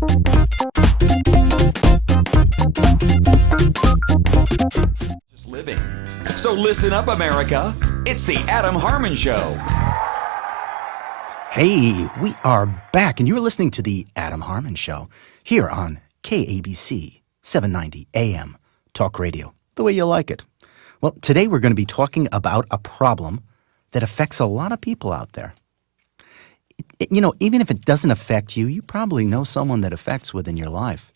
Just living. So listen up, America. It's the Adam Harman Show. Hey, we are back, and you're listening to the Adam Harman Show here on KABC 790 AM Talk Radio, the way you like it. Well, today we're going to be talking about a problem that affects a lot of people out there. Even if it doesn't affect you, you probably know someone that affects within your life.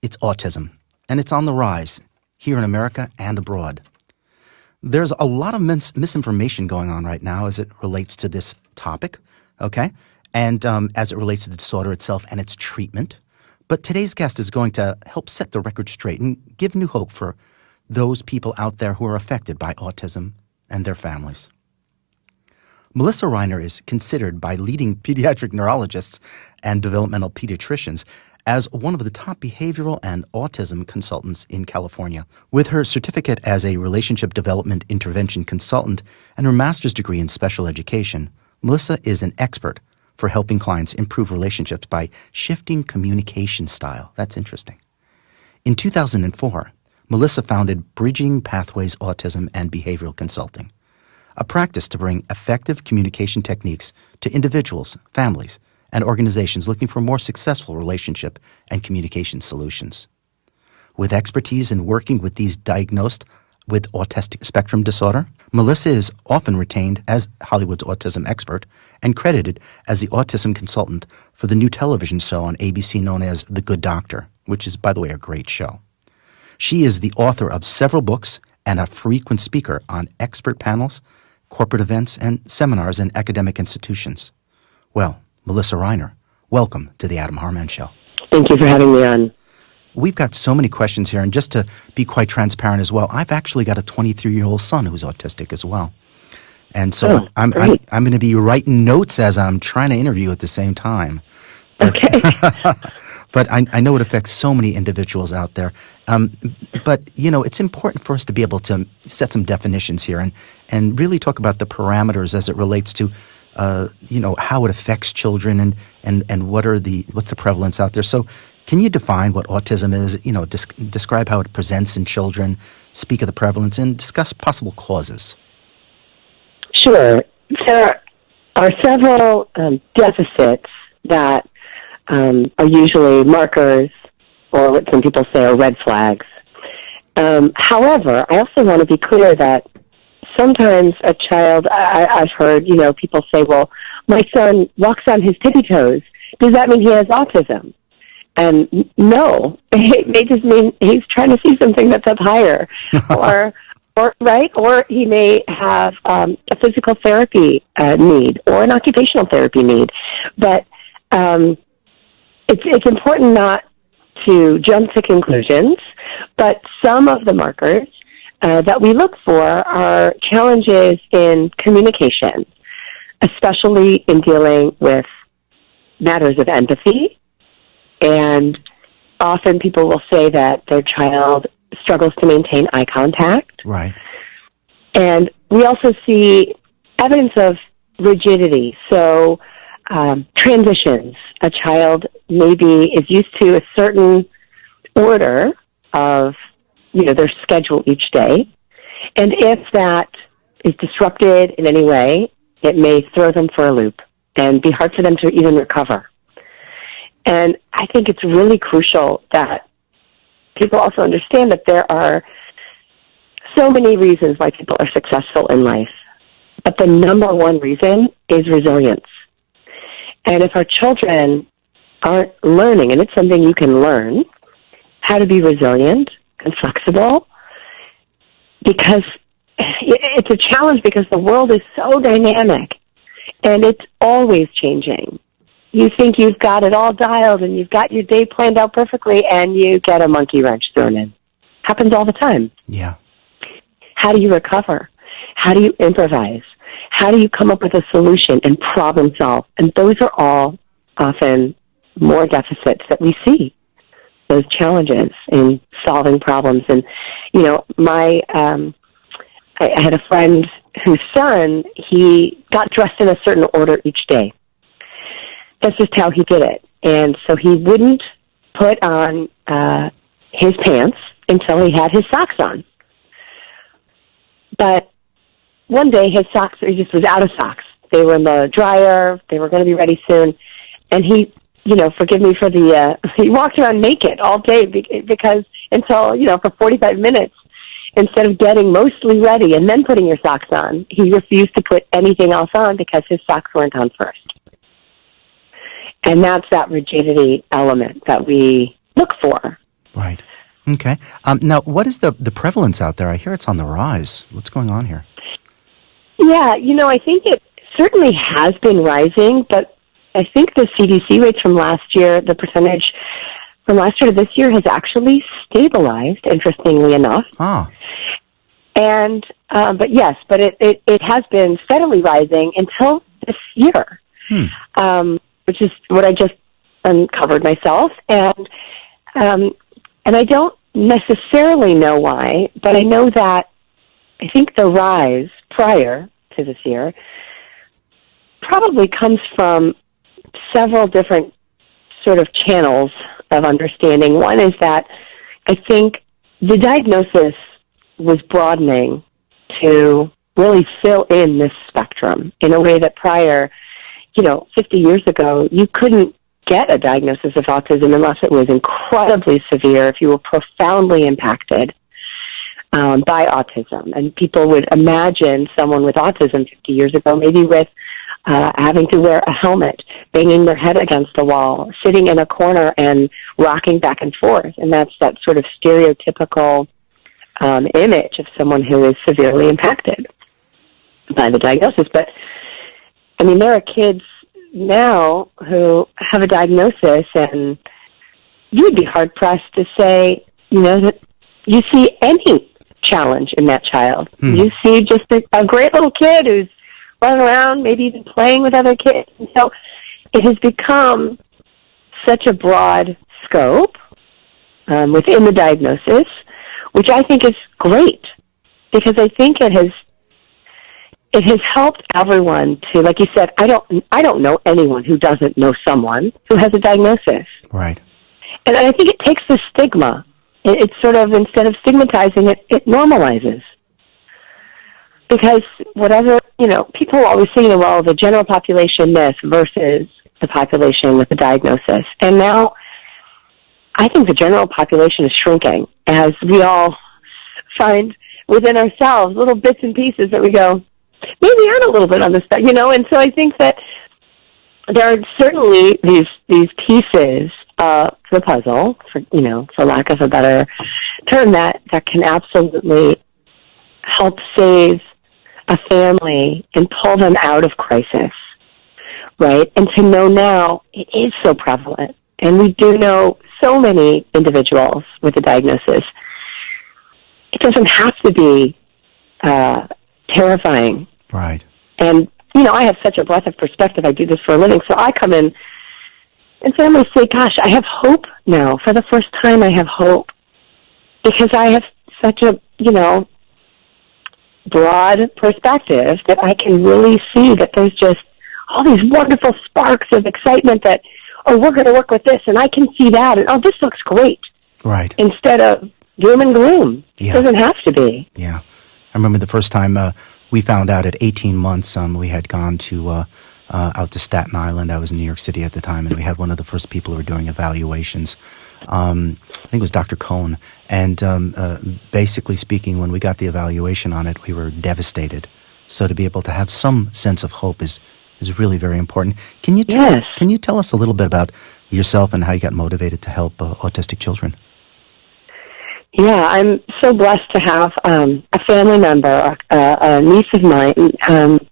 It's autism, and it's on the rise here in America and abroad. There's a lot of misinformation going on right now as it relates to this topic, okay? And as it relates to the disorder itself and its treatment. But today's guest is going to help set the record straight and give new hope for those people out there who are affected by autism and their families. Melissa Reiner is considered by leading pediatric neurologists and developmental pediatricians as one of the top behavioral and autism consultants in California. With her certificate as a relationship development intervention consultant and her master's degree in special education, Melissa is an expert for helping clients improve relationships by shifting communication style. That's interesting. In 2004, Melissa founded Bridging Pathways Autism and Behavioral Consulting, a practice to bring effective communication techniques to individuals, families, and organizations looking for more successful relationship and communication solutions. With expertise in working with these diagnosed with autistic spectrum disorder, Melissa is often retained as Hollywood's autism expert and credited as the autism consultant for the new television show on ABC known as The Good Doctor, which is, by the way, a great show. She is the author of several books and a frequent speaker on expert panels, corporate events, and seminars in academic institutions. Well, Melissa Reiner, welcome to the Adam Harman Show. Thank you for having me on. We've got so many questions here, and just to be quite transparent as well, I've actually got a 23-year-old son who's autistic as well. And so I'm going to be writing notes as I'm trying to interview at the same time. But, okay. But I know it affects so many individuals out there. But, it's important for us to be able to set some definitions here and really talk about the parameters as it relates to, how it affects children and what's the prevalence out there. So can you define what autism is, describe how it presents in children, speak of the prevalence, and discuss possible causes? Sure. There are several deficits that are usually markers, or what some people say are red flags. However, I also want to be clear that sometimes a child, I've heard, people say, well, my son walks on his tippy toes. Does that mean he has autism? And no, it may just mean he's trying to see something that's up higher, or he may have a physical therapy need or an occupational therapy need. But it's important not to jump to conclusions. But some of the markers that we look for are challenges in communication, especially in dealing with matters of empathy. And often people will say that their child struggles to maintain eye contact. Right. And we also see evidence of rigidity. So transitions. A child maybe is used to a certain order of, their schedule each day. And if that is disrupted in any way, it may throw them for a loop and be hard for them to even recover. And I think it's really crucial that people also understand that there are so many reasons why people are successful in life. But the number one reason is resilience. And if our children aren't learning, and it's something you can learn, how to be resilient and flexible, because it's a challenge because the world is so dynamic and it's always changing. You think you've got it all dialed and you've got your day planned out perfectly, and you get a monkey wrench thrown in. Happens all the time. Yeah. How do you recover? How do you improvise? How do you come up with a solution and problem solve? And those are all often more deficits that we see, those challenges in solving problems. And, I had a friend whose son, he got dressed in a certain order each day. That's just how he did it. And so he wouldn't put on his pants until he had his socks on. But one day he just was out of socks. They were in the dryer. They were going to be ready soon. And he, forgive me for he walked around naked all day because until, for 45 minutes, instead of getting mostly ready and then putting your socks on, he refused to put anything else on because his socks weren't on first. And that's that rigidity element that we look for. Right. Okay. Now, what is the prevalence out there? I hear it's on the rise. What's going on here? Yeah, I think it certainly has been rising, but I think the CDC rates from last year, the percentage from last year to this year has actually stabilized, interestingly enough. Ah. And, but it has been steadily rising until this year, which is what I just uncovered myself. And I don't necessarily know why, but I know that I think the rise prior to this year probably comes from several different sort of channels of understanding. One is that I think the diagnosis was broadening to really fill in this spectrum in a way that prior, 50 years ago, you couldn't get a diagnosis of autism unless it was incredibly severe, if you were profoundly impacted by autism. And people would imagine someone with autism 50 years ago maybe with having to wear a helmet, banging their head against the wall, sitting in a corner and rocking back and forth. And that's that sort of stereotypical image of someone who is severely impacted by the diagnosis. But, there are kids now who have a diagnosis, and you would be hard-pressed to say, that you see any challenge in that child. You see just a great little kid who's running around, maybe even playing with other kids. And so it has become such a broad scope within the diagnosis, which I think is great, because I think it has helped everyone to, like you said, I don't know anyone who doesn't know someone who has a diagnosis. Right. And I think it takes the stigma. It's sort of, instead of stigmatizing it, it normalizes. Because whatever, people always say, the general population this versus the population with the diagnosis. And now I think the general population is shrinking as we all find within ourselves little bits and pieces that we go, maybe I'm a little bit on the spectrum, And so I think that there are certainly these pieces of the puzzle, for lack of a better term, that can absolutely help save a family and pull them out of crisis, right? And to know now it is so prevalent. And we do know so many individuals with a diagnosis. It doesn't have to be terrifying. Right. And, I have such a breadth of perspective. I do this for a living. So I come in and families say, gosh, I have hope now. For the first time, I have hope. Because I have such a, broad perspective that I can really see that there's just all these wonderful sparks of excitement that, we're going to work with this, and I can see that, and, this looks great. Right. Instead of doom and gloom. Yeah. It doesn't have to be. Yeah. I remember the first time we found out at 18 months, we had gone to out to Staten Island. I was in New York City at the time, and we had one of the first people who were doing evaluations. I think it was Dr. Cohn. And basically speaking, when we got the evaluation on it, we were devastated. So to be able to have some sense of hope is really very important. Can you tell us a little bit about yourself and how you got motivated to help autistic children? Yeah, I'm so blessed to have a family member, a niece of mine.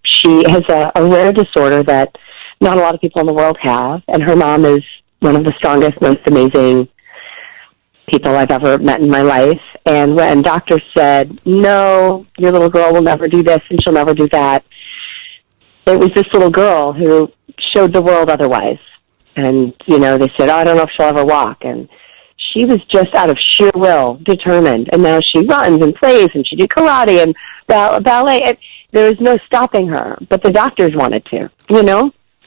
She has a rare disorder that not a lot of people in the world have, and her mom is one of the strongest, most amazing people I've ever met in my life. And when doctors said, no, your little girl will never do this and she'll never do that, it was this little girl who showed the world otherwise. And, they said, I don't know if she'll ever walk. And she was just out of sheer will determined. And now she runs and plays, and she did karate and ballet. And there was no stopping her, but the doctors wanted to,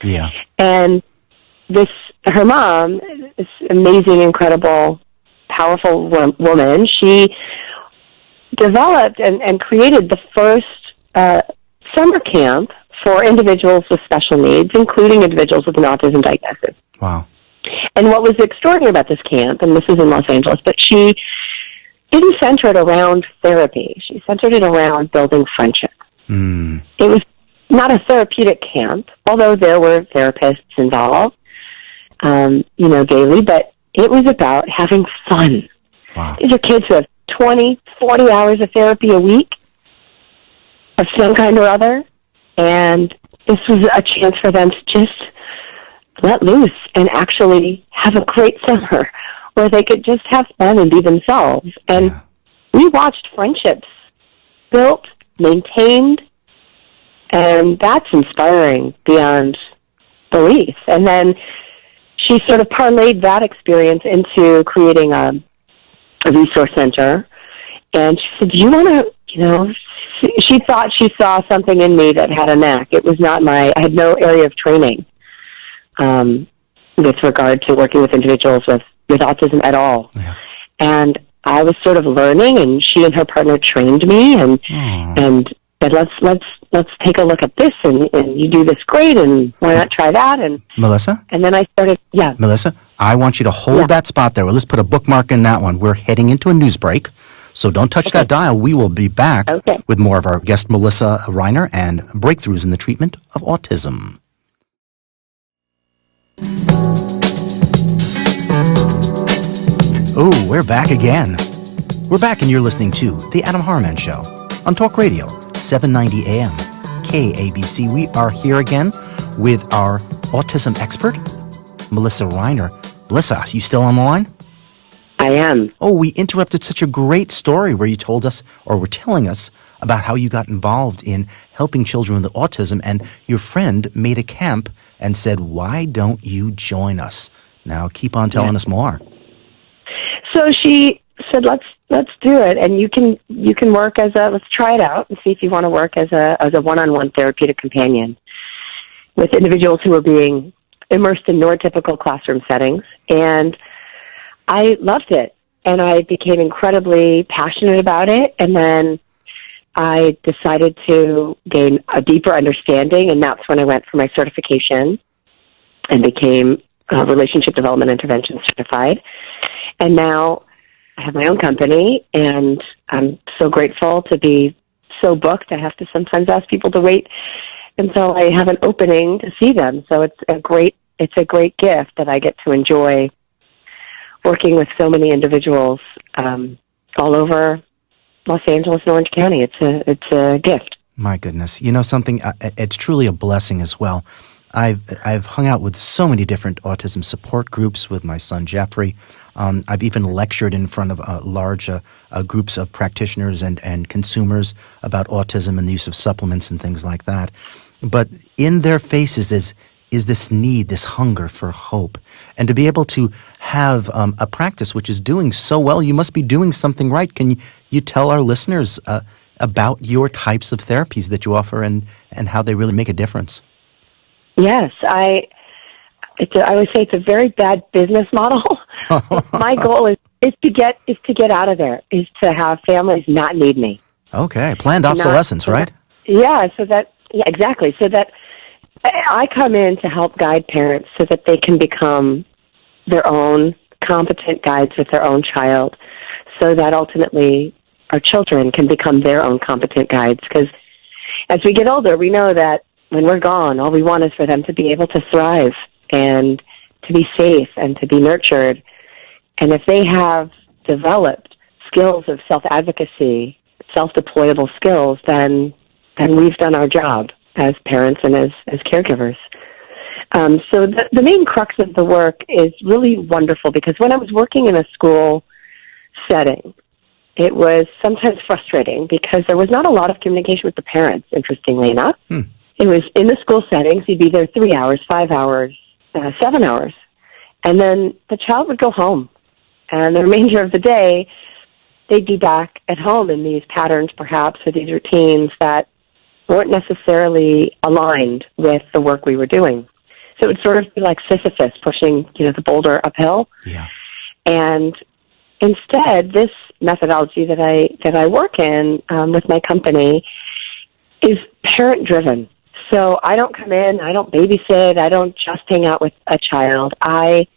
Yeah. And this her mom, this amazing, incredible, powerful woman, she developed and created the first summer camp for individuals with special needs, including individuals with an autism diagnosis. Wow. And what was extraordinary about this camp, and this is in Los Angeles, but she didn't center it around therapy. She centered it around building friendship. Mm. It was not a therapeutic camp, although there were therapists involved, daily, but it was about having fun. Wow. These are kids who have 20, 40 hours of therapy a week of some kind or other, and this was a chance for them to just let loose and actually have a great summer where they could just have fun and be themselves. And we watched friendships built, maintained, and that's inspiring beyond belief. And then she sort of parlayed that experience into creating a resource center. And she said, do you want to, she thought she saw something in me that had a knack. It was not I had no area of training with regard to working with individuals with autism at all. Yeah. And I was sort of learning, and she and her partner trained me and said, let's take a look at this, and you do this great, and why not try that? And Melissa? And then I started, Melissa, I want you to hold that spot there. Well, let's put a bookmark in that one. We're heading into a news break, so don't touch that dial. We will be back with more of our guest, Melissa Reiner, and breakthroughs in the treatment of autism. Oh, we're back again. We're back, and you're listening to The Adam Harman Show on Talk Radio, 790 AM, KABC. We are here again with our autism expert, Melissa Reiner. Melissa, are you still on the line? I am. Oh, we interrupted such a great story where you told us, or were telling us, about how you got involved in helping children with autism, and your friend made a camp and said, why don't you join us? Now, keep on telling us more. So she said, let's do it, and you can work let's try it out and see if you want to work as a one-on-one therapeutic companion with individuals who are being immersed in neurotypical classroom settings. And I loved it, and I became incredibly passionate about it, and then I decided to gain a deeper understanding, and that's when I went for my certification and became Relationship Development Intervention Certified. And now I have my own company, and I'm so grateful to be so booked. I have to sometimes ask people to wait until I have an opening to see them. So it's a great gift that I get to enjoy working with so many individuals all over Los Angeles and Orange County. It's a gift. My goodness. You know something? It's truly a blessing as well. I've hung out with so many different autism support groups with my son Jeffrey. I've even lectured in front of large groups of practitioners and consumers about autism and the use of supplements and things like that. But in their faces is this need, this hunger for hope. And to be able to have a practice which is doing so well, you must be doing something right. Can you tell our listeners about your types of therapies that you offer and how they really make a difference? Yes, I would say it's a very bad business model. My goal is to get out of there, is to have families not need me. Okay, planned obsolescence, right? Yeah, exactly. So that I come in to help guide parents so that they can become their own competent guides with their own child, so that ultimately our children can become their own competent guides. Because as we get older, we know that when we're gone, all we want is for them to be able to thrive and to be safe and to be nurtured. And if they have developed skills of self-advocacy, self-deployable skills, then we've done our job as parents and as caregivers. So the main crux of the work is really wonderful, because when I was working in a school setting, it was sometimes frustrating because there was not a lot of communication with the parents, interestingly enough. It was in the school settings, you'd be there 3 hours, 5 hours, 7 hours, and then the child would go home. And the remainder of the day, they'd be back at home in these patterns, perhaps, or these routines that weren't necessarily aligned with the work we were doing. So it would sort of be like Sisyphus pushing, the boulder uphill. Yeah. And instead, this methodology that I work in with my company is parent-driven. So I don't come in, I don't babysit, I don't just hang out with a child. I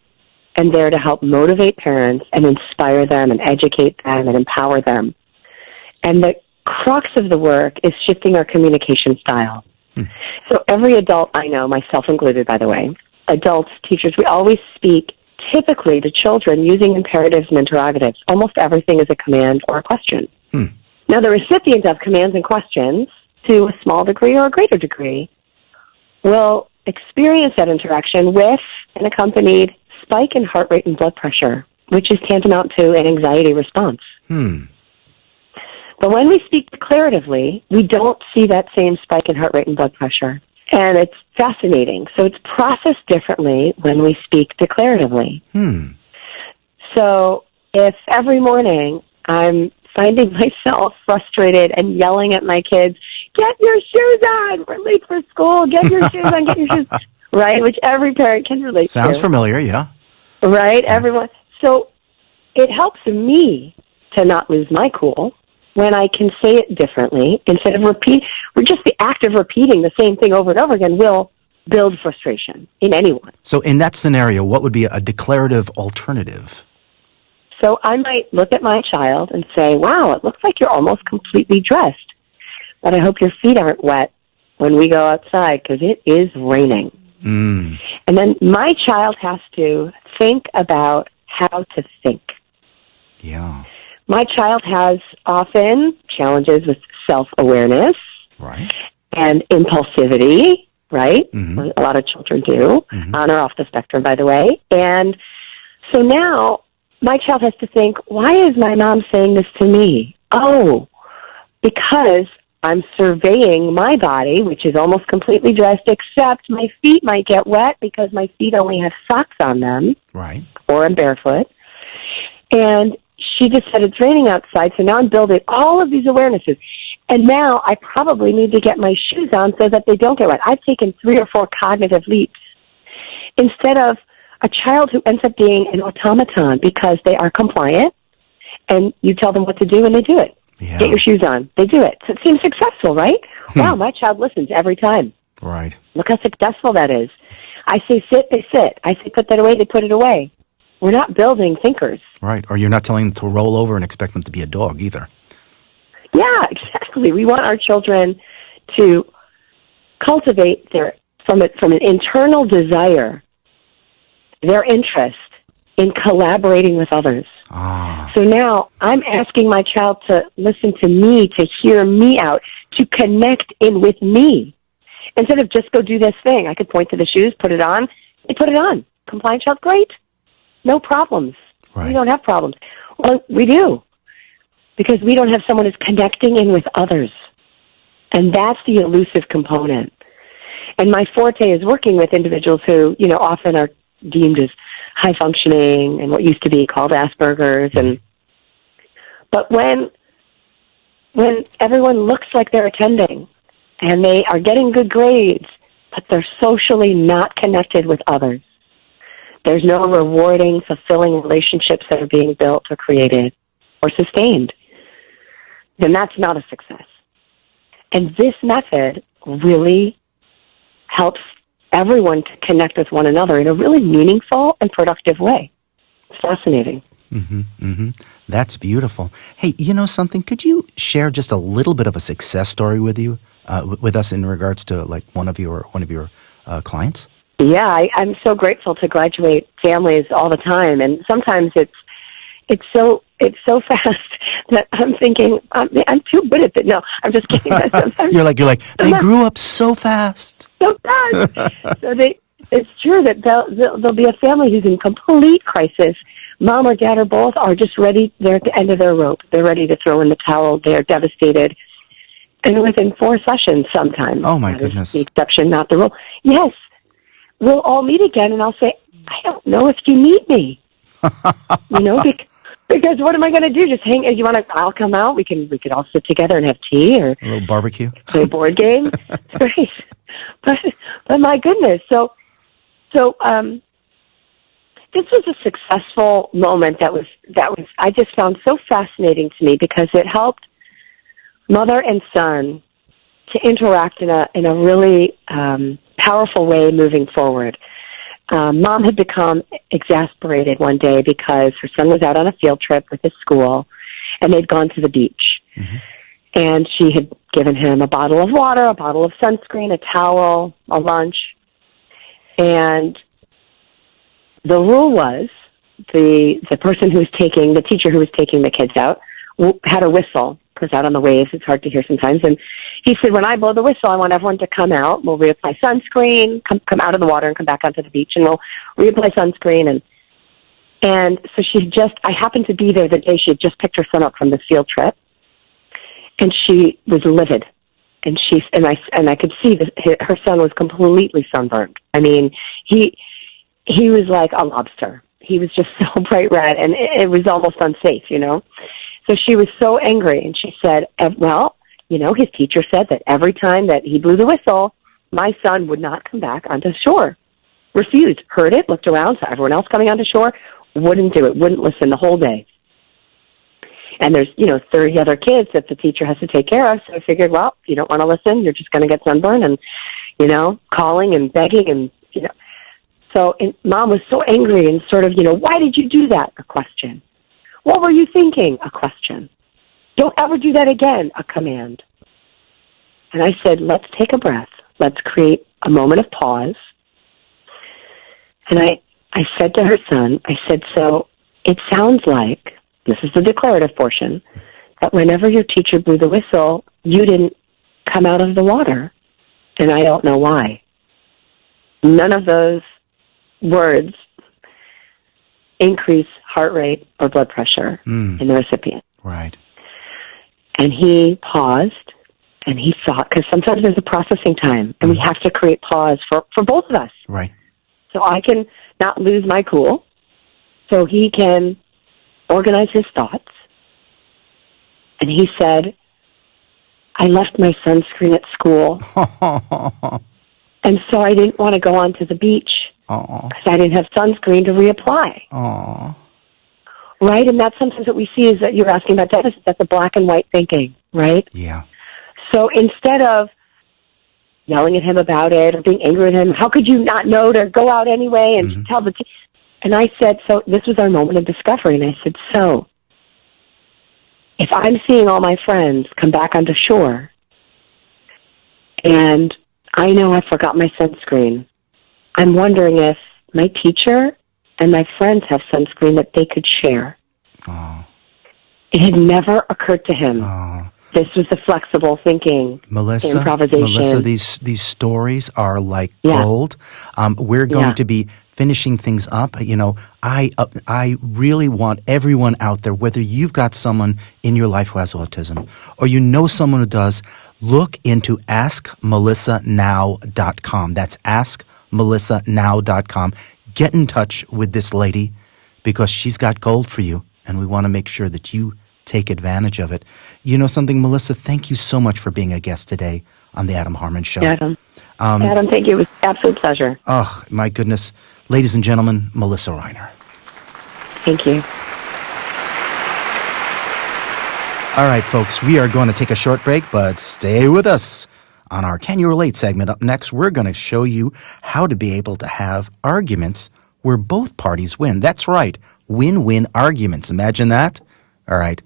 am there to help motivate parents and inspire them and educate them and empower them. And the crux of the work is shifting our communication style. So every adult I know, myself included, by the way, adults, teachers, we always speak typically to children using imperatives and interrogatives. Almost everything is a command or a question. Now, the recipient of commands and questions, to a small degree or a greater degree, will experience that interaction with an accompanied spike in heart rate and blood pressure, which is tantamount to an anxiety response. But when we speak declaratively, we don't see that same spike in heart rate and blood pressure. And it's fascinating. So it's processed differently when we speak declaratively. So if every morning I'm finding myself frustrated and yelling at my kids, get your shoes on, we're late for school, get your shoes on, get your shoes, right? Which every parent can relate to. Sounds familiar, yeah. Right, everyone. So it helps me to not lose my cool when I can say it differently instead of just the act of repeating the same thing over and over again will build frustration in anyone. So in that scenario, what would be a declarative alternative? So I might look at my child and say, wow, it looks like you're almost completely dressed, but I hope your feet aren't wet when we go outside because it is raining. And then my child has to think about how to think. Yeah. My child has often challenges with self-awareness and impulsivity, right? A lot of children do, on or off the spectrum, by the way. And so now my child has to think, why is my mom saying this to me? Oh, because I'm surveying my body, which is almost completely dressed, except my feet might get wet because my feet only have socks on them. Right. Or I'm barefoot. And she just said it's raining outside, so now I'm building all of these awarenesses. And now I probably need to get my shoes on so that they don't get wet. I've taken 3 or 4 cognitive leaps instead of a child who ends up being an automaton because they are compliant and you tell them what to do and they do it. Yeah. Get your shoes on. They do it. So it seems successful, right? Wow, my child listens every time. Right. Look how successful that is. I say sit, they sit. I say put that away, they put it away. We're not building thinkers. Right. Or you're not telling them to roll over and expect them to be a dog either. Yeah, exactly. We want our children to cultivate from an internal desire, their interest in collaborating with others. So now I'm asking my child to listen to me, to hear me out, to connect in with me. Instead of just go do this thing, I could point to the shoes, put it on. They put it on. Compliant child, great. No problems. Right. We don't have problems. Well, we do. Because we don't have someone who's connecting in with others. And that's the elusive component. And my forte is working with individuals who, often are deemed as high functioning and what used to be called Asperger's. But when everyone looks like they're attending and they are getting good grades, but they're socially not connected with others, there's no rewarding, fulfilling relationships that are being built or created or sustained, then that's not a success. And this method really helps everyone to connect with one another in a really meaningful and productive way. It's fascinating. That's beautiful. Hey, you know something? Could you share just a little bit of a success story with us in regards to like one of your clients? Yeah, I'm so grateful to graduate families all the time, and sometimes it's so fast that I'm thinking I'm too good at it. No, I'm just kidding. You're like they grew up so fast. So fast. So it's true that there'll be a family who's in complete crisis. Mom or dad or both are just ready. They're at the end of their rope. They're ready to throw in the towel. They're devastated. And within 4 sessions sometimes. Oh, my goodness. The exception, not the rule. Yes. We'll all meet again, and I'll say, I don't know if you need me. Because what am I going to do? Just hang? I'll come out. We could all sit together and have tea or a little barbecue, play a board game. Right. But my goodness. So So this was a successful moment that was I just found so fascinating to me because it helped mother and son to interact in a really powerful way moving forward. Mom had become exasperated one day because her son was out on a field trip with his school, and they'd gone to the beach. Mm-hmm. And she had given him a bottle of water, a bottle of sunscreen, a towel, a lunch. And the rule was the teacher who was taking the kids out had a whistle, because out on the waves it's hard to hear sometimes. And he said, when I blow the whistle, I want everyone to come out. We'll reapply sunscreen, come out of the water and come back onto the beach, and we'll reapply sunscreen. And so I happened to be there the day she had just picked her son up from this field trip, and she was livid. And I could see that her son was completely sunburned. I mean, he was like a lobster. He was just so bright red, and it was almost unsafe, So she was so angry, and she said, well, his teacher said that every time that he blew the whistle, my son would not come back onto shore. Refused, heard it, looked around, saw everyone else coming onto shore, wouldn't do it, wouldn't listen the whole day. And there's, 30 other kids that the teacher has to take care of, so I figured, well, if you don't want to listen, you're just going to get sunburned, and, calling and begging and, So Mom was so angry and sort of, why did you do that? A question. What were you thinking? A question. Don't ever do that again. A command. And I said, let's take a breath. Let's create a moment of pause. And I said to her son, so it sounds like, this is the declarative portion, that whenever your teacher blew the whistle, you didn't come out of the water. And I don't know why. None of those words increase heart rate or blood pressure in the recipient. Right. And he paused, and he thought, because sometimes there's a processing time, and we have to create pause for both of us. Right. So I can not lose my cool, so he can organize his thoughts. And he said, I left my sunscreen at school, and so I didn't want to go onto the beach because I didn't have sunscreen to reapply. Aww. Right? And that's sometimes what we see is that you're asking about deficits. That's a black and white thinking, right? Yeah. So instead of yelling at him about it or being angry at him, how could you not know to go out anyway and tell the and I said, so this was our moment of discovery. And I said, so if I'm seeing all my friends come back onto shore and I know I forgot my sunscreen, I'm wondering if my teacher and my friends have sunscreen that they could share. Oh. It had never occurred to him. Oh. This was the flexible thinking, improvisation. Melissa, these stories are like gold. We're going to be finishing things up. I really want everyone out there, whether you've got someone in your life who has autism or you know someone who does, look into askmelissanow.com. That's askmelissanow.com. Get in touch with this lady because she's got gold for you, and we want to make sure that you take advantage of it. You know something, Melissa? Thank you so much for being a guest today on the Adam Harman Show. Adam, thank you. It was an absolute pleasure. Oh, my goodness. Ladies and gentlemen, Melissa Reiner. Thank you. All right, folks, we are going to take a short break, but stay with us. On our Can You Relate segment up next, we're going to show you how to be able to have arguments where both parties win. That's right, win-win arguments. Imagine that? All right,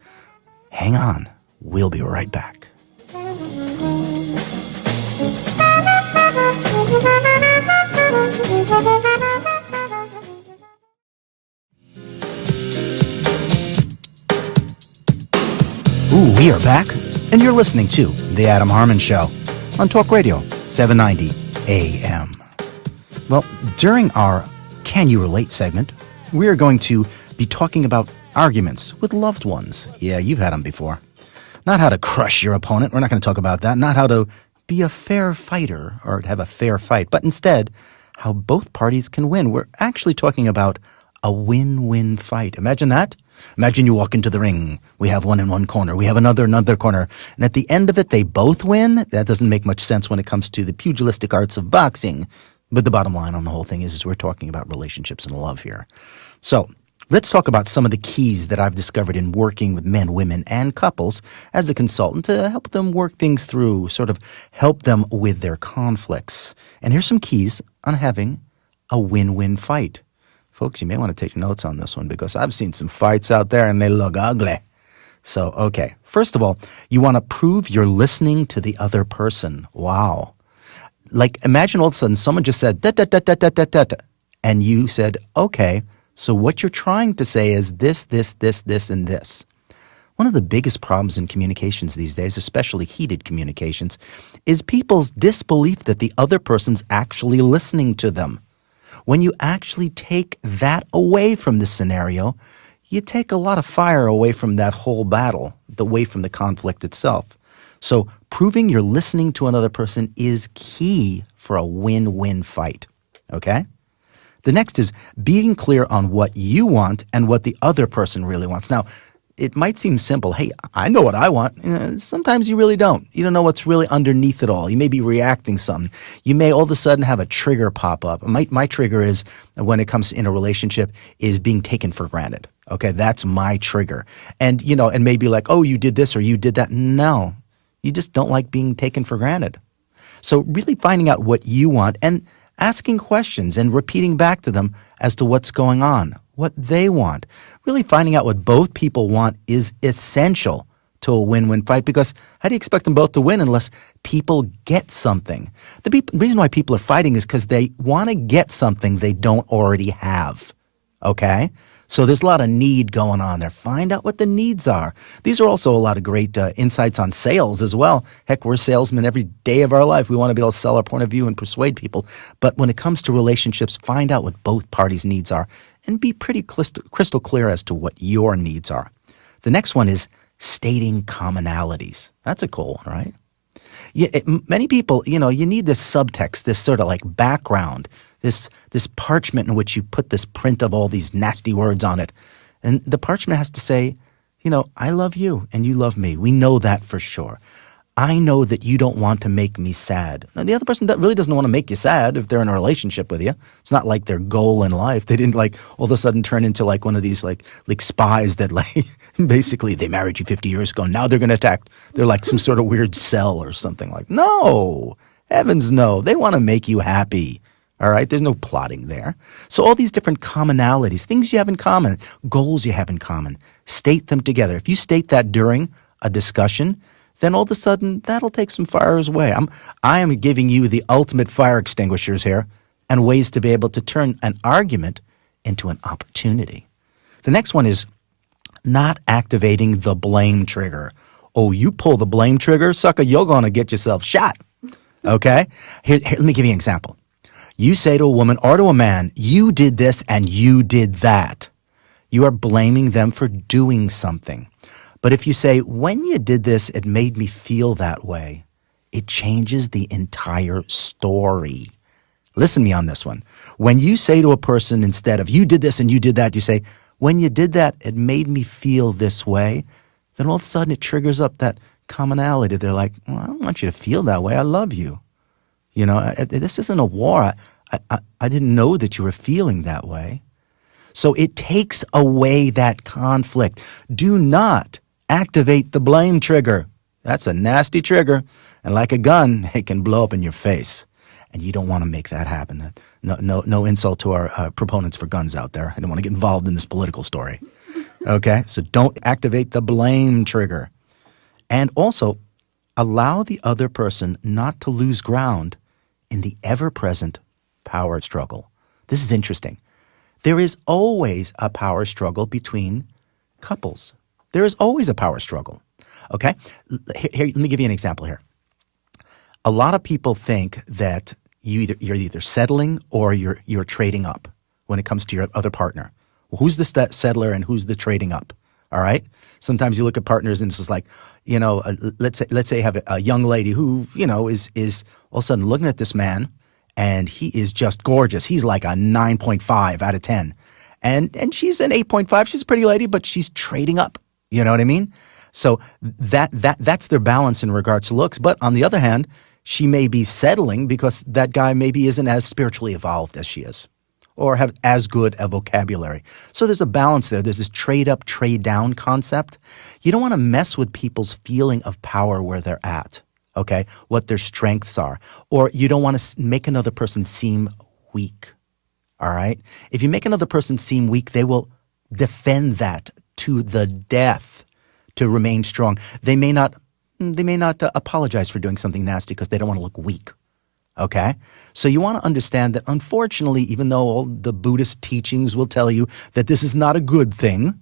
hang on. We'll be right back. Ooh, we are back, and you're listening to The Adam Harman Show on Talk Radio, 790 AM. Well, during our Can You Relate segment, we are going to be talking about arguments with loved ones. Yeah, you've had them before. Not how to crush your opponent. We're not going to talk about that. Not how to be a fair fighter or have a fair fight, but instead, how both parties can win. We're actually talking about a win-win fight. Imagine that. Imagine you walk into the ring. We have one in one corner. We have another corner. And at the end of it, they both win. That doesn't make much sense when it comes to the pugilistic arts of boxing. But the bottom line on the whole thing is we're talking about relationships and love here. So let's talk about some of the keys that I've discovered in working with men, women, and couples as a consultant to help them work things through, sort of help them with their conflicts. And here's some keys on having a win-win fight. Folks, you may want to take notes on this one because I've seen some fights out there and they look ugly. So, okay, first of all, you want to prove you're listening to the other person. Wow. Like, imagine all of a sudden someone just said, da, da, da, da, da, da, da, da, and you said, okay, so what you're trying to say is this, this, this, this, and this. One of the biggest problems in communications these days, especially heated communications, is people's disbelief that the other person's actually listening to them. When you actually take that away from the scenario, you take a lot of fire away from that whole battle, away from the conflict itself. So proving you're listening to another person is key for a win-win fight, okay? The next is being clear on what you want and what the other person really wants. Now, it might seem simple. Hey, I know what I want. Sometimes you really don't. You don't know what's really underneath it all. You may be reacting something. You may all of a sudden have a trigger pop up. My trigger is, when it comes in a relationship, is being taken for granted. Okay, that's my trigger. And, and maybe like, oh, you did this or you did that. No, you just don't like being taken for granted. So really finding out what you want and asking questions and repeating back to them as to what's going on, what they want. Really finding out what both people want is essential to a win-win fight, because how do you expect them both to win unless people get something? The reason why people are fighting is because they want to get something they don't already have, okay? So there's a lot of need going on there. Find out what the needs are. These are also a lot of great insights on sales as well. Heck, we're salesmen every day of our life. We want to be able to sell our point of view and persuade people. But when it comes to relationships, find out what both parties' needs are and be pretty crystal clear as to what your needs are. The next one is stating commonalities. That's a cool one, right? Many people, you need this subtext, this sort of like background, this parchment in which you put this print of all these nasty words on it. And the parchment has to say, I love you and you love me. We know that for sure. I know that you don't want to make me sad. Now, the other person really doesn't want to make you sad if they're in a relationship with you. It's not like their goal in life. They didn't all of a sudden turn into like one of these like spies that basically they married you 50 years ago. Now they're going to attack. They're like some sort of weird cell or something like. No, heavens no. They want to make you happy. All right, there's no plotting there. So all these different commonalities, things you have in common, goals you have in common, state them together. If you state that during a discussion, then all of a sudden that'll take some fires away. I am giving you the ultimate fire extinguishers here and ways to be able to turn an argument into an opportunity. The next one is not activating the blame trigger. Oh, you pull the blame trigger, sucker, you're going to get yourself shot. Okay? Here, let me give you an example. You say to a woman or to a man, you did this and you did that. You are blaming them for doing something. But if you say, when you did this, it made me feel that way, it changes the entire story. Listen to me on this one. When you say to a person, instead of you did this and you did that, you say, when you did that, it made me feel this way, then all of a sudden it triggers up that commonality. They're like, well, I don't want you to feel that way. I love you. This isn't a war. I didn't know that you were feeling that way. So it takes away that conflict. Do not activate the blame trigger. That's a nasty trigger. And like a gun, it can blow up in your face. And you don't want to make that happen. No insult to our proponents for guns out there. I don't want to get involved in this political story. Okay? So don't activate the blame trigger. And also, allow the other person not to lose ground in the ever-present power struggle. This is interesting. There is always a power struggle between couples. There is always a power struggle. Okay? Here, let me give you an example here. A lot of people think that you're either settling or you're trading up when it comes to your other partner. Well, who's the settler and who's the trading up? All right? Sometimes you look at partners and it's just like, let's say you have a young lady who, is all of a sudden looking at this man and he is just gorgeous. He's like a 9.5 out of 10. And she's an 8.5. She's a pretty lady, but she's trading up. You know what I mean? So that's their balance in regards to looks. But on the other hand, she may be settling because that guy maybe isn't as spiritually evolved as she is or have as good a vocabulary. So there's a balance there. There's this trade up, trade down concept. You don't want to mess with people's feeling of power where they're at, okay, what their strengths are. Or you don't want to make another person seem weak, all right? If you make another person seem weak, they will defend that to the death to remain strong. They may not apologize for doing something nasty because they don't want to look weak, okay? So you want to understand that, unfortunately, even though all the Buddhist teachings will tell you that this is not a good thing,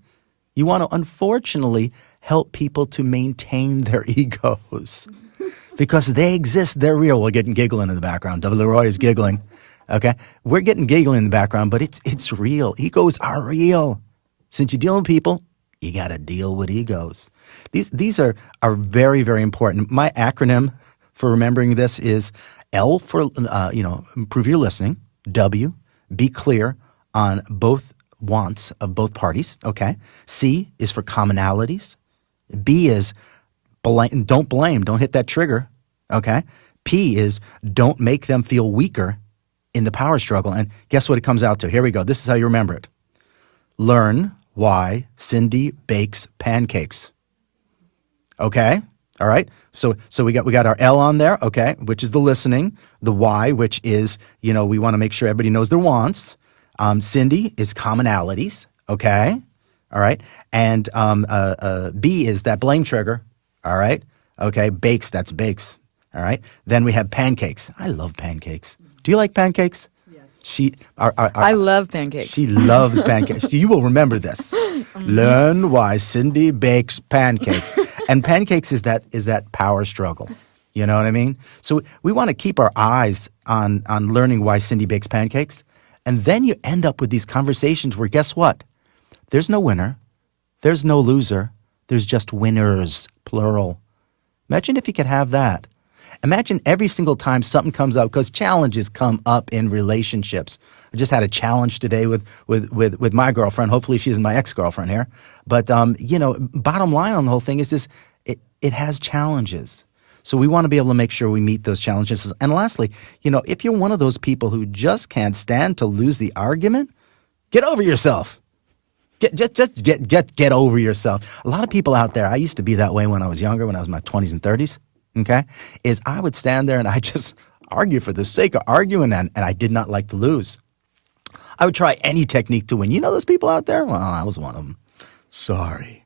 you want to, unfortunately, help people to maintain their egos because they exist. They're real. We're getting giggling in the background. LeRoy is giggling, okay? We're getting giggling in the background, but it's real. Egos are real. Since you're dealing with people, you got to deal with egos. These are very, very important. My acronym for remembering this is L for, improve your listening. W, be clear on both wants of both parties, okay? C is for commonalities. B is don't blame, don't hit that trigger, okay? P is don't make them feel weaker in the power struggle. And guess what it comes out to? Here we go. This is how you remember it. Learn why Cindy bakes pancakes. Okay? All right? So we got our L on there, okay, which is the listening. The Y, which is, we want to make sure everybody knows their wants. Cindy is commonalities, okay? All right? And B is that blame trigger, all right? Okay, bakes, that's bakes, all right? Then we have pancakes. I love pancakes. Do you like pancakes? I love pancakes. She loves pancakes. You will remember this. Learn why Cindy bakes pancakes. And pancakes is that power struggle. You know what I mean? So we want to keep our eyes on learning why Cindy bakes pancakes. And then you end up with these conversations where, guess what? There's no winner. There's no loser. There's just winners, plural. Imagine if you could have that. Imagine every single time something comes up, because challenges come up in relationships. I just had a challenge today with my girlfriend. Hopefully she isn't my ex-girlfriend here. But, bottom line on the whole thing is this, it has challenges. So we want to be able to make sure we meet those challenges. And lastly, if you're one of those people who just can't stand to lose the argument, get over yourself. Get over yourself. A lot of people out there, I used to be that way when I was younger, when I was in my 20s and 30s. Okay, is I would stand there and I just argue for the sake of arguing, and I did not like to lose. I would try any technique to win. You know those people out there? Well, I was one of them. Sorry.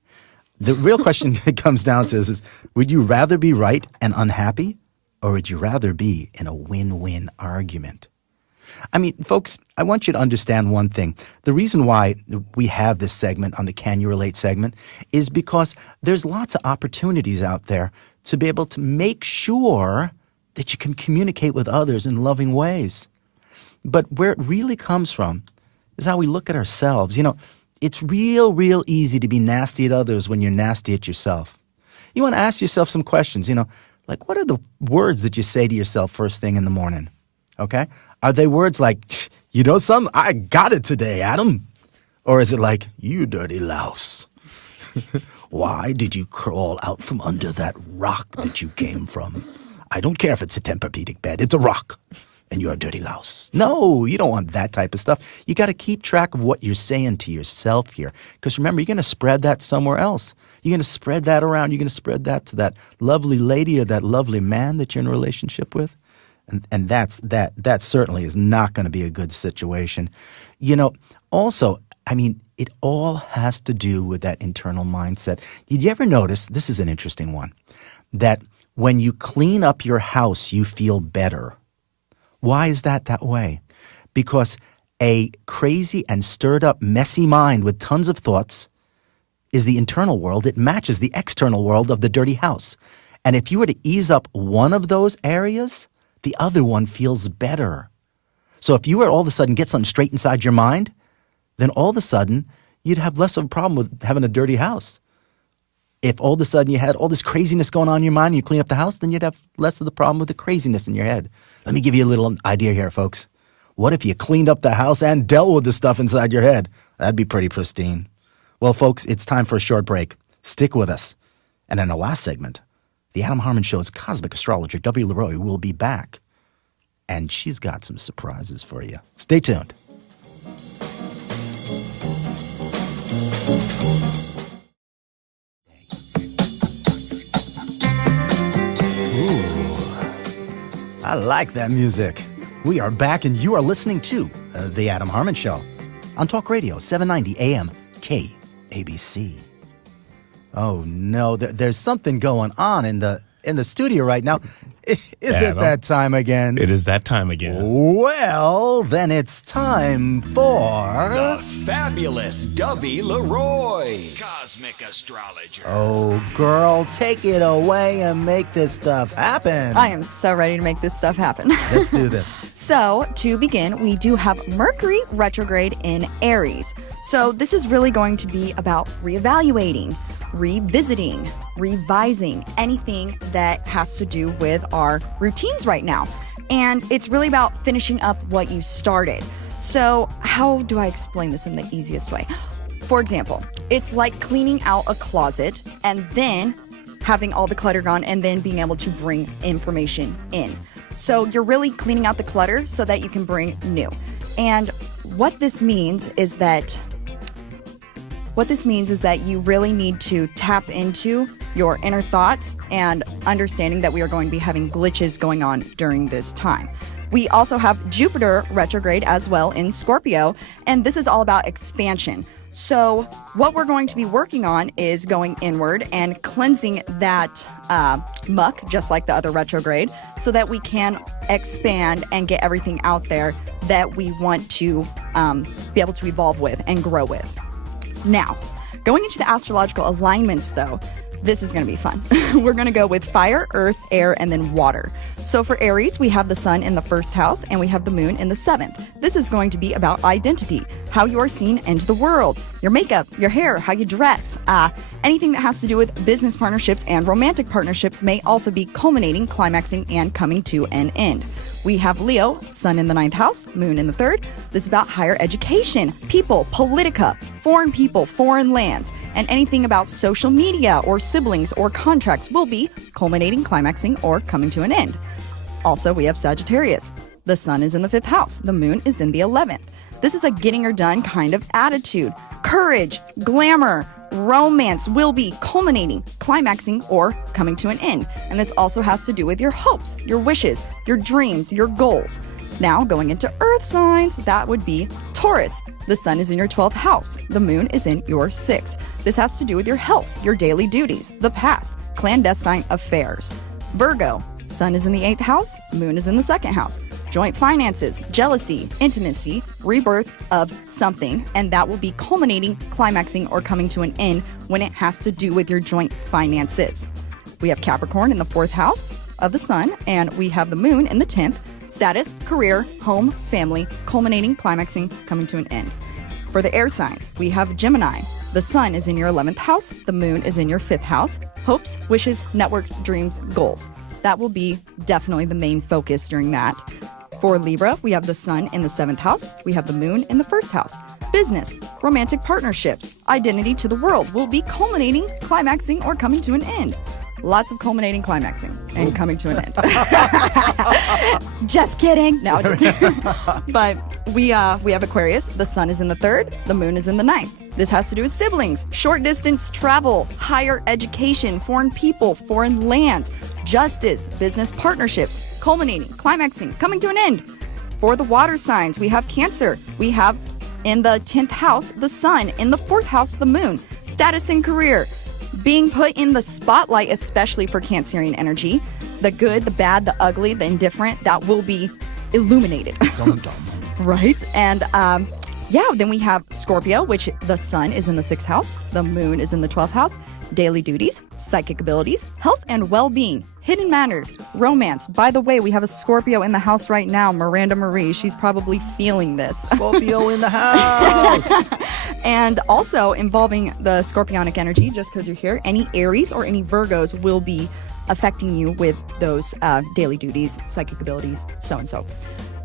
The real question it comes down to is would you rather be right and unhappy, or would you rather be in a win-win argument? I mean, folks, I want you to understand one thing. The reason why we have this segment on the Can You Relate segment is because there's lots of opportunities out there to be able to make sure that you can communicate with others in loving ways. But where it really comes from is how we look at ourselves. It's real easy to be nasty at others when you're nasty at yourself. You want to ask yourself some questions, like what are the words that you say to yourself first thing in the morning? Okay? Are they words like, I got it today, Adam? Or is it like, you dirty louse? Why did you crawl out from under that rock that you came from? I don't care if it's a Tempur-Pedic bed. It's a rock, and you're a dirty louse. No, you don't want that type of stuff. You got to keep track of what you're saying to yourself here. Because remember, you're going to spread that somewhere else. You're going to spread that around. You're going to spread that to that lovely lady or that lovely man that you're in a relationship with. And that certainly is not going to be a good situation. Also, it all has to do with that internal mindset. Did you ever notice, this is an interesting one, that when you clean up your house, you feel better? Why is that way? Because a crazy and stirred up, messy mind with tons of thoughts is the internal world. It matches the external world of the dirty house. And if you were to ease up one of those areas, the other one feels better. So if you were all of a sudden get something straight inside your mind, then all of a sudden, you'd have less of a problem with having a dirty house. If all of a sudden you had all this craziness going on in your mind and you clean up the house, then you'd have less of the problem with the craziness in your head. Let me give you a little idea here, folks. What if you cleaned up the house and dealt with the stuff inside your head? That'd be pretty pristine. Well, folks, it's time for a short break. Stick with us. And in our last segment, The Adam Harman Show's cosmic astrologer, Dovie LeRoy, will be back. And she's got some surprises for you. Stay tuned. I like that music. We are back, and you are listening to The Adam Harman Show on Talk Radio, 790 AM KABC. Oh, no, there's something going on in the studio right now. Is it that time again? It is that time again. Well, then it's time for... The fabulous Dovie LeRoy, cosmic astrologer. Oh, girl, take it away and make this stuff happen. I am so ready to make this stuff happen. Let's do this. So, to begin, we do have Mercury retrograde in Aries. So, this is really going to be about reevaluating, revisiting, revising anything that has to do with our routines right now. And it's really about finishing up what you started. So how do I explain this in the easiest way? For example, it's like cleaning out a closet and then having all the clutter gone and then being able to bring information in. So you're really cleaning out the clutter so that you can bring new. And what this means is that you really need to tap into your inner thoughts and understanding that we are going to be having glitches going on during this time. We also have Jupiter retrograde as well in Scorpio, and this is all about expansion. So what we're going to be working on is going inward and cleansing that muck, just like the other retrograde, so that we can expand and get everything out there that we want to be able to evolve with and grow with. Now, going into the astrological alignments, though, this is going to be fun. We're going to go with fire, earth, air, and then water. So for Aries, we have the sun in the first house and we have the moon in the seventh. This is going to be about identity, how you are seen into the world, your makeup, your hair, how you dress. Anything that has to do with business partnerships and romantic partnerships may also be culminating, climaxing, and coming to an end. We have Leo, sun in the ninth house, moon in the third. This is about higher education, people, politica, foreign people, foreign lands, and anything about social media or siblings or contracts will be culminating, climaxing, or coming to an end. Also, we have Sagittarius. The sun is in the fifth house. The moon is in the 11th. This is a getting her done kind of attitude. Courage, glamour, romance will be culminating, climaxing, or coming to an end. And this also has to do with your hopes, your wishes, your dreams, your goals. Now, going into earth signs, that would be Taurus. The sun is in your 12th house. The moon is in your 6th. This has to do with your health, your daily duties, the past, clandestine affairs. Virgo. Sun is in the 8th house, moon is in the 2nd house. Joint finances, jealousy, intimacy, rebirth of something, and that will be culminating, climaxing, or coming to an end when it has to do with your joint finances. We have Capricorn in the 4th house of the sun, and we have the moon in the 10th. Status, career, home, family, culminating, climaxing, coming to an end. For the air signs, we have Gemini. The sun is in your 11th house, the moon is in your 5th house. Hopes, wishes, network, dreams, goals. That will be definitely the main focus during that. For Libra, we have the sun in the 7th house. We have the moon in the 1st house. Business, romantic partnerships, identity to the world will be culminating, climaxing, or coming to an end. Lots of culminating, climaxing, and coming to an end. Just kidding. No, but we have Aquarius. The sun is in the 3rd. The moon is in the 9th. This has to do with siblings, short distance travel, higher education, foreign people, foreign lands, justice, business partnerships, culminating, climaxing, coming to an end. For the water signs, we have Cancer. We have in the 10th house, the sun. In the 4th house, the moon. Status and career. Being put in the spotlight, especially for Cancerian energy. The good, the bad, the ugly, the indifferent, that will be illuminated. Right? And then we have Scorpio, which the sun is in the 6th house. The moon is in the 12th house. Daily duties, psychic abilities, health and well-being, hidden manners, romance. By the way, we have a Scorpio in the house right now, Miranda Marie. She's probably feeling this. Scorpio in the house! And also involving the Scorpionic energy, just because you're here, any Aries or any Virgos will be affecting you with those daily duties, psychic abilities, so-and-so.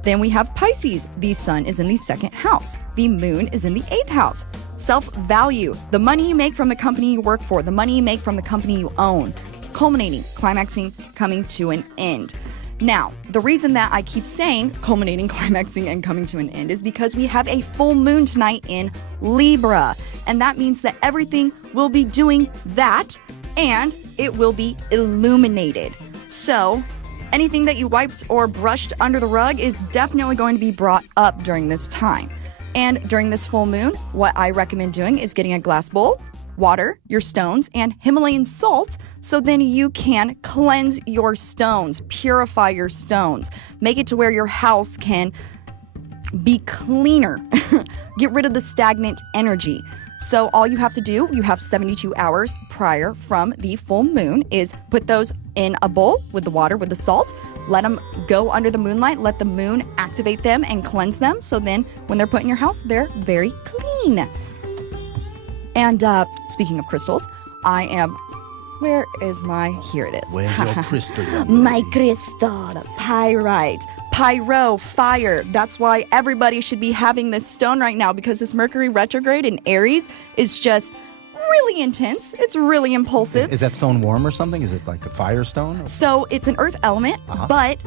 Then we have Pisces. The sun is in the 2nd house. The moon is in the 8th house. Self-value, the money you make from the company you work for, the money you make from the company you own, culminating, climaxing, coming to an end. Now, the reason that I keep saying culminating, climaxing, and coming to an end is because we have a full moon tonight in Libra. And that means that everything will be doing that, and it will be illuminated. So, anything that you wiped or brushed under the rug is definitely going to be brought up during this time. And during this full moon, what I recommend doing is getting a glass bowl, water, your stones, and Himalayan salt, so then you can cleanse your stones, purify your stones, make it to where your house can be cleaner, get rid of the stagnant energy. So all you have to do, you have 72 hours prior from the full moon, is put those in a bowl with the water, with the salt, let them go under the moonlight, let the moon activate them and cleanse them, so then when they're put in your house, they're very clean. And speaking of crystals, where is my, here it is. Where's your crystal? My crystal, pyrite, pyro, fire. That's why everybody should be having this stone right now, because this Mercury retrograde in Aries is just really intense. It's really impulsive. Is that stone warm or something? Is it like a fire stone? So it's an earth element, but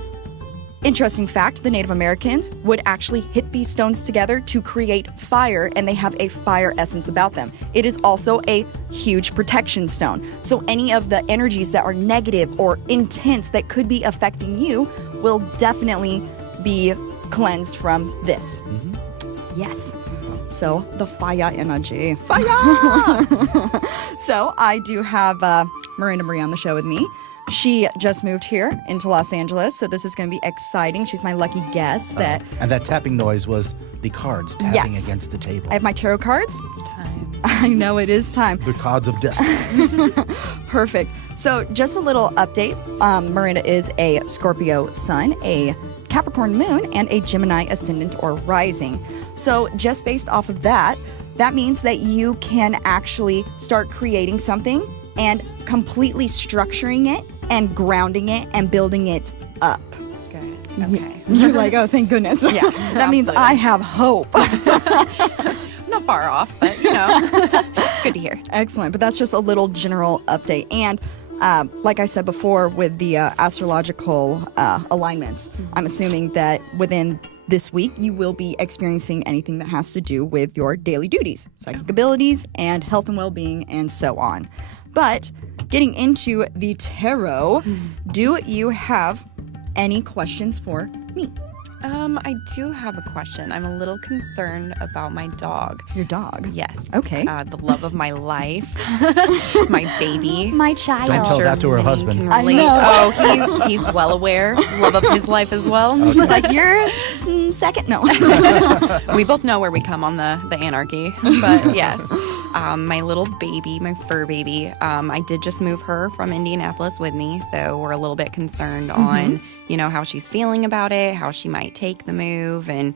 interesting fact, the Native Americans would actually hit these stones together to create fire, and they have a fire essence about them. It is also a huge protection stone. So any of the energies that are negative or intense that could be affecting you will definitely be cleansed from this. Yes. So the fire energy. Fire! So I do have Miranda Marie on the show with me. She just moved here into Los Angeles, so this is going to be exciting. She's my lucky guest. And that tapping noise was the cards tapping against the table. I have my tarot cards. It's time. I know it is time. The cards of destiny. Perfect. So just a little update. Miranda is a Scorpio sun, a Capricorn moon, and a Gemini ascendant or rising. So just based off of that, that means that you can actually start creating something and completely structuring it and grounding it and building it up. Good. Okay. You're like, oh, thank goodness. Yeah. That means I have hope. Not far off, but it's good to hear. Excellent. But that's just a little general update. And like I said before, with the astrological alignments, I'm assuming that within this week you will be experiencing anything that has to do with your daily duties, psychic abilities, and health and well-being, and so on. But getting into the tarot, do you have any questions for me? I do have a question. I'm a little concerned about my dog. Your dog? Yes. Okay. The love of my life. My baby. My child. Don't tell that to her many husband. can I relate. know. Oh, he's well aware. Love of his life as well. Okay. He's like, you're second? No. We both know where we come on the anarchy. But yes. My little baby, my fur baby, I did just move her from Indianapolis with me, so we're a little bit concerned on, how she's feeling about it, how she might take the move, and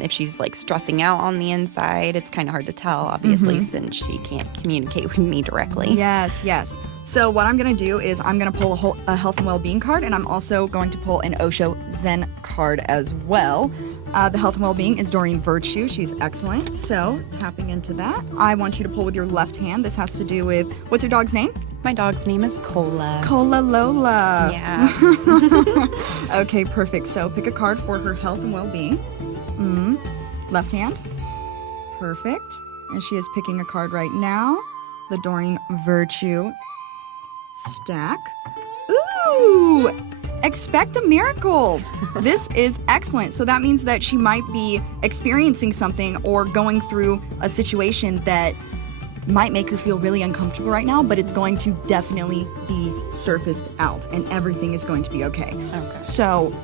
if she's like stressing out on the inside. It's kind of hard to tell, obviously, since she can't communicate with me directly. Yes. So what I'm going to do is I'm going to pull a health and well-being card, and I'm also going to pull an Osho Zen card as well. The health and well-being is Doreen Virtue. She's excellent. So tapping into that, I want you to pull with your left hand. This has to do with, what's your dog's name? My dog's name is Cola. Cola Lola. Yeah. Okay, perfect. So pick a card for her health and well-being. Left hand. Perfect. And she is picking a card right now. The Doreen Virtue stack. Ooh! Expect a miracle. This is excellent. So that means that she might be experiencing something or going through a situation that might make her feel really uncomfortable right now, but it's going to definitely be surfaced out and everything is going to be okay. Okay. So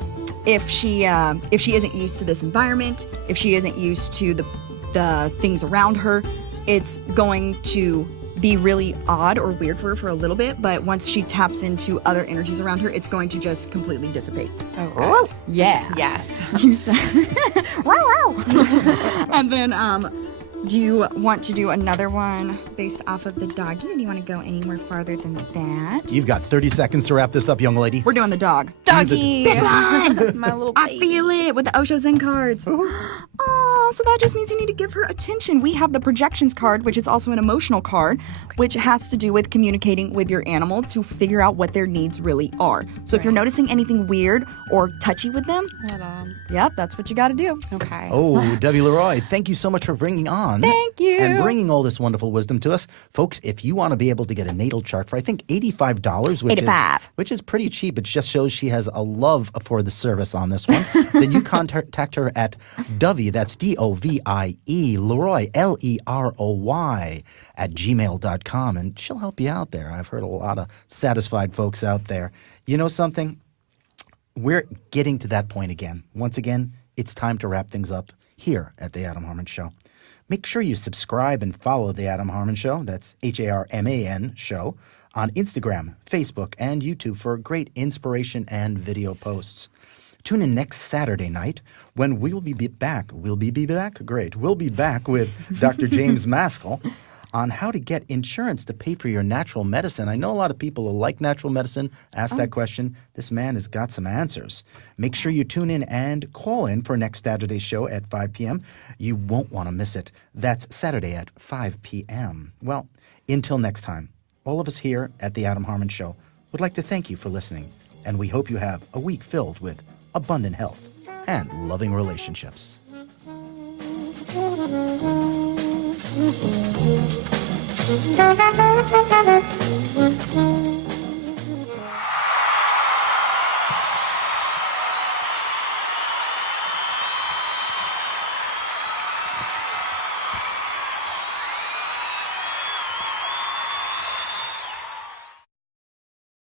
if she isn't used to this environment, if she isn't used to the things around her, it's going to be really odd or weird for her for a little bit, but once she taps into other energies around her, it's going to just completely dissipate. Oh, yeah. yes. You said, and then, do you want to do another one based off of the doggy, or do you want to go any more farther than that? You've got 30 seconds to wrap this up, young lady. We're doing the dog. Doggy. Big one. My little I baby. feel it with the Osho Zen cards. Oh, Oh, so that just means you need to give her attention. We have the projections card, which is also an emotional card, which has to do with communicating with your animal to figure out what their needs really are. So if you're noticing anything weird or touchy with them, yep, that's what you got to do. Okay. Oh, Dovie LeRoy, thank you so much for bringing on. Thank you. And bringing all this wonderful wisdom to us. Folks, if you want to be able to get a natal chart for, I think, $85, which is pretty cheap. It just shows she has a love for the service on this one. Then you contact her at Dovie, that's D-O-V-I-E, LeRoy, L-E-R-O-Y, at gmail.com, and she'll help you out there. I've heard a lot of satisfied folks out there. You know something? We're getting to that point again. Once again, it's time to wrap things up here at The Adam Harman Show. Make sure you subscribe and follow The Adam Harman Show, that's H-A-R-M-A-N Show, on Instagram, Facebook, and YouTube for great inspiration and video posts. Tune in next Saturday night when we'll be back. We'll be back? Great. We'll be back with Dr. James Maskell on how to get insurance to pay for your natural medicine. I know a lot of people who like natural medicine ask that question. This man has got some answers. Make sure you tune in and call in for next Saturday's show at 5 p.m. You won't want to miss it. That's Saturday at 5 p.m. Well, until next time, all of us here at The Adam Harman Show would like to thank you for listening, and we hope you have a week filled with abundant health and loving relationships. Thank you.